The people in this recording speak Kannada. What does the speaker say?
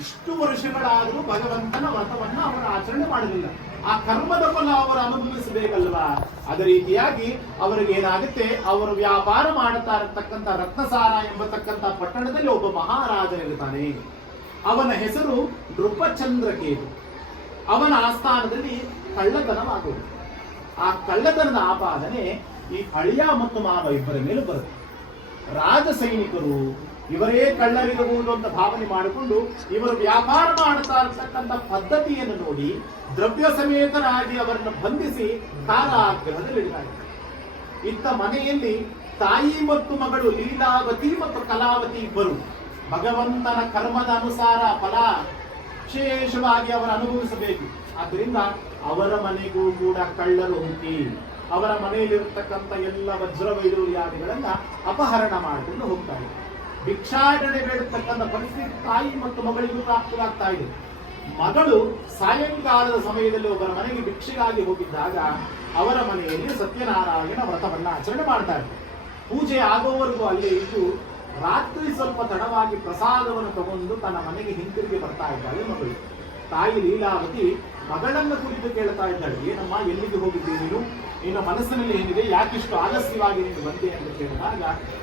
ಇಷ್ಟು ವರ್ಷಗಳಾದರೂ ಭಗವಂತನ ವ್ರತವನ್ನ ಅವರು ಆಚರಣೆ ಮಾಡಲಿಲ್ಲ. ಆ ಕರ್ಮದ ಫಲ ಅವರು ಅನುಭವಿಸಬೇಕಲ್ವಾ? ಅದೇ ರೀತಿಯಾಗಿ ಅವರಿಗೆ ಏನಾಗುತ್ತೆ, ಅವರು ವ್ಯಾಪಾರ ಮಾಡುತ್ತಾ ಇರತಕ್ಕಂಥ ರತ್ನಸಾರ ಎಂಬತಕ್ಕಂಥ ಪಟ್ಟಣದಲ್ಲಿ ಒಬ್ಬ ಮಹಾರಾಜನಿರ್ತಾನೆ. ಅವನ ಹೆಸರು ನೃಪಚಂದ್ರಕೇತು. ಅವನ ಆಸ್ಥಾನದಲ್ಲಿ ಕಳ್ಳತನವಾಗುವುದು. ಆ ಕಳ್ಳತನದ ಆಪಾದನೆ ಈ ಅಳಿಯ ಮತ್ತು ಮಾವ ಇಬ್ಬರ ಮೇಲೆ ಬರುತ್ತೆ. ರಾಜ ಸೈನಿಕರು ಇವರೇ ಕಳ್ಳರಿರಬಹುದು ಅಂತ ಭಾವನೆ ಮಾಡಿಕೊಂಡು ಇವರು ವ್ಯಾಪಾರ ಮಾಡುತ್ತಾ ಇರತಕ್ಕಂಥ ಪದ್ಧತಿಯನ್ನು ನೋಡಿ ದ್ರವ್ಯ ಸಮೇತರಾಗಿ ಅವರನ್ನು ಬಂಧಿಸಿ ಕಾರಾಗೃಹದಲ್ಲಿಡಲಾಗಿದೆ. ಇತ್ತ ಮನೆಯಲ್ಲಿ ತಾಯಿ ಮತ್ತು ಮಗಳು ಲೀಲಾವತಿ ಮತ್ತು ಕಲಾವತಿ ಇಬ್ಬರು ಭಗವಂತನ ಕರ್ಮದ ಅನುಸಾರ ಫಲ ವಿಶೇಷವಾಗಿ ಅವರು ಅನುಭವಿಸಬೇಕು. ಆದ್ದರಿಂದ ಅವರ ಮನೆಗೂ ಕೂಡ ಕಳ್ಳರು ಹುಟ್ಟಿ ಅವರ ಮನೆಯಲ್ಲಿರತಕ್ಕಂಥ ಎಲ್ಲ ವಜ್ರ ವೈಡೂರ್ಯಾದಿಗಳನ್ನ ಅಪಹರಣ ಮಾಡಿಕೊಂಡು ಹೋಗ್ತಾ ಇದೆ. ಭಿಕ್ಷಾಟನೆ ಬೇಡತಕ್ಕಂಥ ಪರಿಸ್ಥಿತಿ ತಾಯಿ ಮತ್ತು ಮಗಳಿಗೂ ಪ್ರಾಪ್ತವಾಗ್ತಾ ಇದೆ. ಮಗಳು ಸಾಯಂಕಾಲದ ಸಮಯದಲ್ಲಿ ಒಬ್ಬರ ಮನೆಗೆ ಭಿಕ್ಷೆಗಾಗಿ ಹೋಗಿದ್ದಾಗ ಅವರ ಮನೆಯಲ್ಲಿ ಸತ್ಯನಾರಾಯಣ ವ್ರತವನ್ನ ಆಚರಣೆ ಮಾಡ್ತಾ ಇದ್ದಾರೆ. ಪೂಜೆ ಆಗೋವರೆಗೂ ಅಲ್ಲೇ ಇದ್ದು ರಾತ್ರಿ ಸ್ವಲ್ಪ ತಡವಾಗಿ ಪ್ರಸಾದವನ್ನು ತಗೊಂಡು ತನ್ನ ಮನೆಗೆ ಹಿಂತಿರುಗಿ ಬರ್ತಾ ಇದ್ದಾಳೆ ಮಗಳು. ತಾಯಿ ಲೀಲಾವತಿ ಮಗಳನ್ನ ಕುರಿತು ಕೇಳ್ತಾ ಇದ್ದಾಳೆ, ಏನಮ್ಮ ಎಲ್ಲಿಗೆ ಹೋಗಿದ್ದೆ ನೀನು? ನಿನ್ನ ಮನಸ್ಸಿನಲ್ಲಿ ಏನಿದೆ, ಯಾಕಿಷ್ಟು ಆಲಸ್ಯವಾಗಿ ನೀನು ಬಂದೆ ಅಂತ ಕೇಳಿದಾಗ